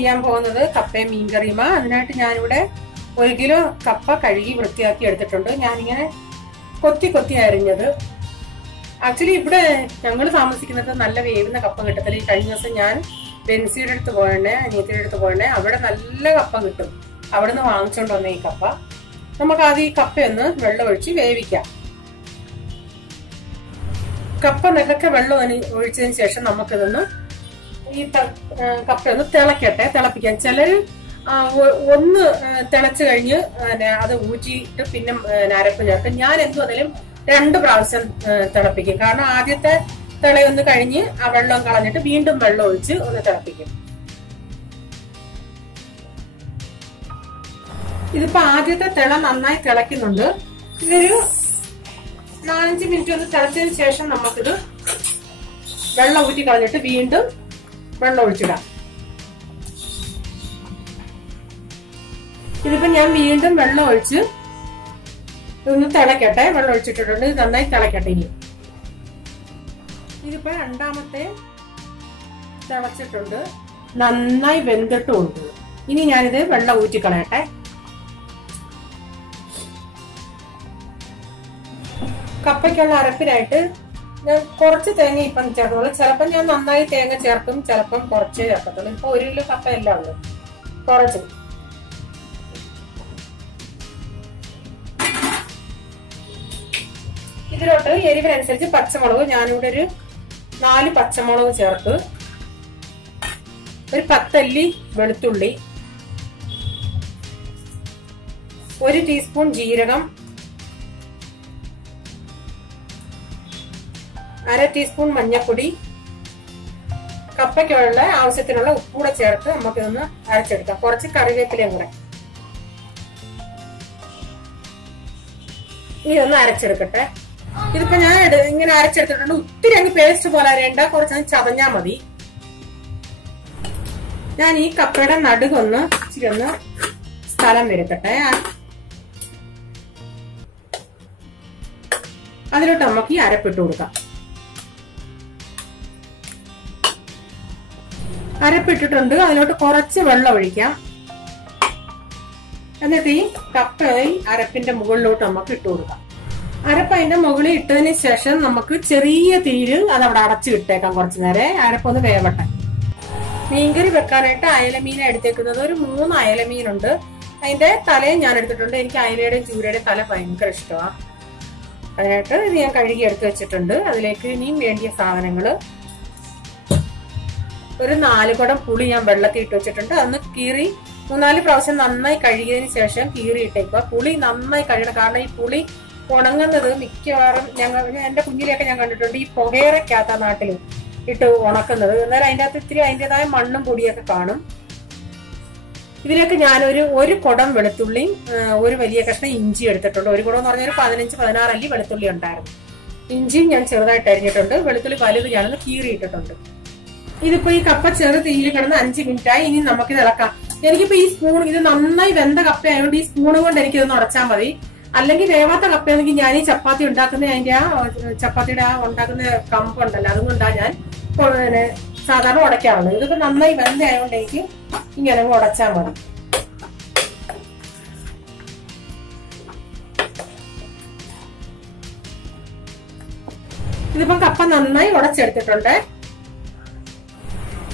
ചെയ്യാൻ പോകുന്നത് കപ്പയും മീൻകറിയുമാ. അതിനായിട്ട് ഞാനിവിടെ 1 കിലോ കപ്പ കഴുകി വൃത്തിയാക്കി എടുത്തിട്ടുണ്ട്. ഞാനിങ്ങനെ കൊത്തി കൊത്തി അരിഞ്ഞത്. ആക്ച്വലി ഇവിടെ ഞങ്ങൾ താമസിക്കുന്നത് നല്ല വേവുന്ന കപ്പ കിട്ടത്തില്ല. ഈ കഴിഞ്ഞ ദിവസം ഞാൻ ബെൻസിയുടെ അടുത്ത് പോയണേ, അനിയത്തിയുടെ അടുത്ത് പോയണേ, അവിടെ നല്ല കപ്പ കിട്ടും. അവിടെ നിന്ന് വാങ്ങിച്ചോണ്ട് വന്ന ഈ കപ്പ നമുക്ക് ആദ്യം ഈ കപ്പയൊന്ന് വെള്ളം ഒഴിച്ച് വേവിക്കാം. കപ്പ നിലക്കെ വെള്ളം ഒഴിച്ചതിന് ശേഷം നമുക്കിതൊന്ന് ഈ കപ്പയൊന്ന് തിളപ്പിക്കാം. ചിലര് ഒന്ന് തിളച്ചു കഴിഞ്ഞ് അത് ഊറ്റിയിട്ട് പിന്നെ അരപ്പ് ചേർക്കും. ഞാൻ എന്തുവന്നാലും 2 പ്രാവശ്യം തിളപ്പിക്കും. കാരണം ആദ്യത്തെ തിളയൊന്ന് കഴിഞ്ഞ് ആ വെള്ളം കളഞ്ഞിട്ട് വീണ്ടും വെള്ളം ഒഴിച്ച് ഒന്ന് തിളപ്പിക്കും. ഇതിപ്പോ ആദ്യത്തെ തിള നന്നായി തിളയ്ക്കുന്നുണ്ട്. ഇതൊരു 4-5 മിനിറ്റ് ഒന്ന് തിളച്ചതിന് ശേഷം നമുക്കിത് വെള്ളം ഊറ്റി കളഞ്ഞിട്ട് വീണ്ടും വെള്ളം ഒഴിച്ചിടാം. ഇതിപ്പോ ഞാൻ വീണ്ടും വെള്ളം ഒഴിച്ച് ഇതൊന്ന് തിളക്കട്ടെ. വെള്ളം ഒഴിച്ചിട്ടിട്ടുണ്ട്. ഇത് നന്നായി തിളക്കട്ടെ. ഇനി ഇതിപ്പോ രണ്ടാമത്തെ തിളച്ചിട്ടുണ്ട്, നന്നായി വെന്തിട്ടുമുണ്ട്. ഇനി ഞാനിത് വെള്ളം ഊറ്റിക്കളയട്ടെ. കപ്പയ്ക്കുള്ള അരപ്പിനായിട്ട് ഞാൻ കുറച്ച് തേങ്ങ ഇപ്പം ചേർക്കുള്ളൂ. ചിലപ്പോൾ ഞാൻ നന്നായി തേങ്ങ ചേർക്കും, ചിലപ്പം കുറച്ചേ ചേർക്കത്തുള്ളൂ. ഇപ്പൊ 1 കിലോ കപ്പ എല്ലാം ഉള്ളു, കുറച്ച്. ഇതിലോട്ട് എരിവിനനുസരിച്ച് പച്ചമുളക് ഞാനിവിടെ ഒരു 4 പച്ചമുളക് ചേർത്ത്, ഒരു 10 അല്ലി വെളുത്തുള്ളി, 1 ടീസ്പൂൺ ജീരകം, 1/2 ടീസ്പൂൺ മഞ്ഞൾപ്പൊടി, കപ്പയ്ക്കുള്ള ആവശ്യത്തിനുള്ള ഉപ്പൂടെ ചേർത്ത് നമുക്കിതൊന്ന് അരച്ചെടുക്കാം. കുറച്ച് കറിവേപ്പിലയും കൂടെ ഇതൊന്ന് അരച്ചെടുക്കട്ടെ. ഇതിപ്പോ ഞാൻ ഇങ്ങനെ അരച്ചെടുത്തിട്ടുണ്ട്. ഒത്തിരി അങ്ങ് പേസ്റ്റ് പോലെ അരയണ്ട, കുറച്ച് ചതഞ്ഞാ മതി. ഞാൻ ഈ കപ്പയുടെ നടുകൊന്ന് ഇച്ചിരി ഒന്ന് സ്ഥലം വരുത്തട്ടെ. അതിലോട്ട് നമുക്ക് ഈ അരപ്പിട്ട് കൊടുക്കാം. അരപ്പിട്ടിട്ടുണ്ട്. അതിലോട്ട് കുറച്ച് വെള്ളം ഒഴിക്കാം. എന്നിട്ട് ഈ കപ്പയും അരപ്പിന്റെ മുകളിലോട്ട് നമുക്ക് ഇട്ട് കൊടുക്കാം. അരപ്പ് അതിന്റെ മുകളിൽ ഇട്ടതിന് ശേഷം നമുക്ക് ചെറിയ തീര് അതവിടെ അടച്ചു ഇട്ടേക്കാം കുറച്ചു നേരം. അരപ്പൊന്ന് വേവട്ടെ. മീൻകറി വെക്കാനായിട്ട് അയലമീൻ എടുത്തേക്കുന്നത് ഒരു 3 അയലമീനുണ്ട്. അതിന്റെ തലയും ഞാൻ എടുത്തിട്ടുണ്ട്. എനിക്ക് അയലയുടെയും ചൂരയുടെയും തല ഭയങ്കര ഇഷ്ടമാണ്. അതിനായിട്ട് ഇത് ഞാൻ കഴുകി എടുത്ത് വെച്ചിട്ടുണ്ട്. അതിലേക്ക് ഇനിയും വേണ്ടിയ സാധനങ്ങള്, ഒരു 4 കുടം പുളി ഞാൻ വെള്ളത്തിൽ ഇട്ട് വെച്ചിട്ടുണ്ട്. അതൊന്ന് കീറി 3-4 പ്രാവശ്യം നന്നായി കഴുകിയതിന് ശേഷം കീറി ഇട്ടേക്കുക. പുളി നന്നായി കഴുകണം. കാരണം ഈ പുളി ഉണങ്ങുന്നത് മിക്കവാറും എന്റെ കുഞ്ഞിലെയൊക്കെ ഞാൻ കണ്ടിട്ടുണ്ട് ഈ പുകയറയ്ക്കകത്ത നാട്ടിൽ ഇട്ട് ഉണക്കുന്നത്. എന്നാൽ അതിന്റെ അകത്ത് ഇത്തിരി അതിൻ്റെതായ മണ്ണും പൊടിയൊക്കെ കാണും. ഇതിലേക്ക് ഞാനൊരു കുടം വെളുത്തുള്ളിയും 1 വലിയ കഷ്ണം ഇഞ്ചി എടുത്തിട്ടുണ്ട്. 1 കുടം എന്ന് പറഞ്ഞാൽ 15-16 അല്ലി വെളുത്തുള്ളി ഉണ്ടായിരുന്നു. ഇഞ്ചിയും ഞാൻ ചെറുതായിട്ട് അരിഞ്ഞിട്ടുണ്ട്. വെളുത്തുള്ളി വലുത് ഞാനൊന്ന് കീറിയിട്ടിട്ടുണ്ട്. ഇതിപ്പോ ഈ കപ്പ ചെറു തീയിൽ കിടന്ന് 5 മിനിറ്റായി. ഇനി നമുക്കിത് ഇളക്കാം. എനിക്കിപ്പോ ഈ സ്പൂൺ, ഇത് നന്നായി വെന്ത കപ്പ ആയതുകൊണ്ട് ഈ സ്പൂൺ കൊണ്ട് എനിക്കിതൊന്ന് ഉടച്ചാൽ മതി. അല്ലെങ്കിൽ വേവാത്ത കപ്പയാണെങ്കിൽ ഞാൻ ഈ ചപ്പാത്തി ഉണ്ടാക്കുന്ന അതിന്റെ ചപ്പാത്തിയുടെ ഉണ്ടാക്കുന്ന കമ്പുണ്ടല്ലോ, അതുകൊണ്ടാ ഞാൻ സാധാരണ ഉടയ്ക്കാറുള്ളത്. ഇതിപ്പോ നന്നായി വെന്ത ആയതുകൊണ്ട് എനിക്ക് ഇങ്ങനെ ഉടച്ചാൽ മതി. ഇതിപ്പോ കപ്പ നന്നായി ഉടച്ചെടുത്തിട്ടുണ്ട്.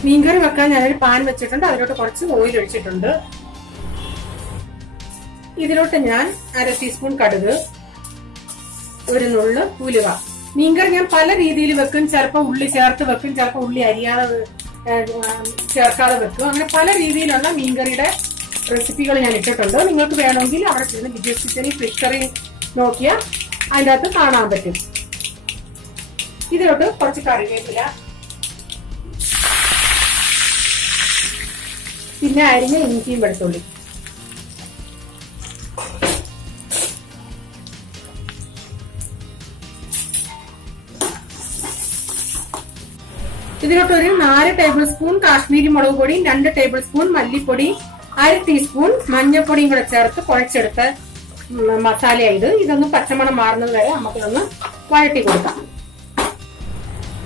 മീൻകറി വെക്കാൻ ഞാനൊരു പാൻ വെച്ചിട്ടുണ്ട്. അതിലോട്ട് കുറച്ച് ഓയിൽ ഒഴിച്ചിട്ടുണ്ട്. ഇതിലോട്ട് ഞാൻ 1/2 ടീസ്പൂൺ കടുക്, 1 നുള്ള് ഉലുവ. മീൻകറി ഞാൻ പല രീതിയിൽ വെക്കും. ചിലപ്പോൾ ഉള്ളി ചേർത്ത് വെക്കും, ചിലപ്പോൾ ഉള്ളി അരിയാതെ ചേർക്കാതെ വെക്കും. അങ്ങനെ പല രീതിയിലുള്ള മീൻകറിയുടെ റെസിപ്പികൾ ഞാൻ ഇട്ടിട്ടുണ്ട്. നിങ്ങൾക്ക് വേണമെങ്കിൽ അവിടെ ചെന്ന് ബിജീസ് കിച്ചണിൽ ഫിഷ് കറി നോക്കിയാൽ അതിൻ്റെ അകത്ത് കാണാൻ പറ്റും. ഇതിലോട്ട് കുറച്ച് കറിവേപ്പില, പിന്നെ അരിഞ്ഞ ഇഞ്ചിയും വെളുത്തുള്ളി, ഇതിലോട്ടൊരു 4 ടേബിൾ സ്പൂൺ കാശ്മീരി മുളക് പൊടിയും 2 ടേബിൾ സ്പൂൺ മല്ലിപ്പൊടി, 1/2 ടീസ്പൂൺ മഞ്ഞൾപ്പൊടിയും കൂടെ ചേർത്ത് കുഴച്ചെടുത്ത മസാലയായത്. ഇതൊന്ന് പച്ചമണം മാറുന്നത് വരെ നമുക്കിതൊന്ന് വഴട്ടി കൊടുക്കാം.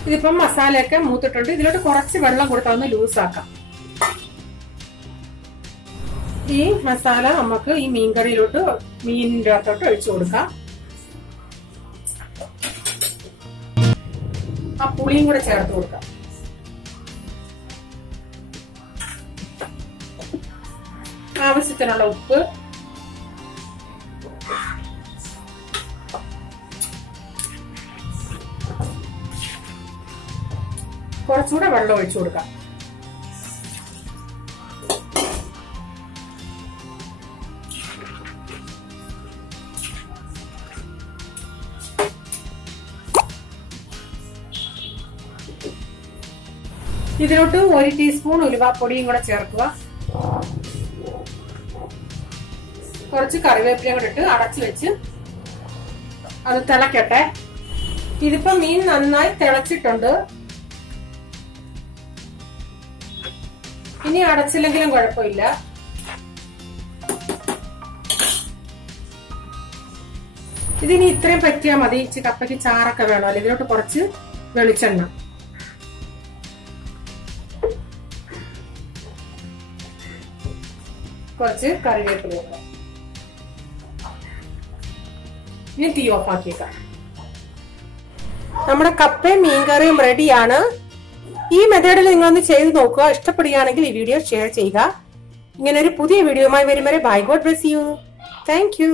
ഇതിപ്പം മസാലയൊക്കെ മൂത്തിട്ടുണ്ട്. ഇതിലോട്ട് കുറച്ച് വെള്ളം കൊടുത്താൽ ഒന്ന് ലൂസാക്കാം. ഈ മസാല നമുക്ക് ഈ മീൻകറിയിലോട്ട് മീനിന്റെ അകത്തോട്ട് ഒഴിച്ചു കൊടുക്കാം. ആ പുളിയും കൂടെ ചേർത്ത് കൊടുക്കാം. ആവശ്യത്തിനുള്ള ഉപ്പ്, കുറച്ചുകൂടെ വെള്ളം ഒഴിച്ചു കൊടുക്കാം. ഇതിലോട്ട് 1 ടീസ്പൂൺ ഉലുവാപ്പൊടിയും കൂടെ ചേർക്കുക. കുറച്ച് കറിവേപ്പിലയും കൂടെ ഇട്ട് അടച്ചു വെച്ച് അത് തിളക്കട്ടെ. ഇതിപ്പോ മീൻ നന്നായി തിളച്ചിട്ടുണ്ട്. ഇനി അടച്ചില്ലെങ്കിലും കുഴപ്പമില്ല. ഇതിനി ഇത്രയും പറ്റിയാൽ മതി. ഇച്ചിരി കപ്പയ്ക്ക് ചാറൊക്കെ വേണമല്ലോ. ഇതിലോട്ട് കുറച്ച് വെളിച്ചെണ്ണ, കുറച്ച് കറിവേപ്പില, ഇനി തീ ഓഫ് ആക്കിയേക്കാം. നമ്മുടെ കപ്പയും മീൻകറിയും റെഡിയാണ്. ഈ മെത്തേഡിൽ നിങ്ങളൊന്ന് ചെയ്ത് നോക്കുക. ഇഷ്ടപ്പെടുകയാണെങ്കിൽ ഈ വീഡിയോ ഷെയർ ചെയ്യുക. ഇങ്ങനെ ഒരു പുതിയ വീഡിയോയുമായി വരും വരെ bye, god bless you. Thank U.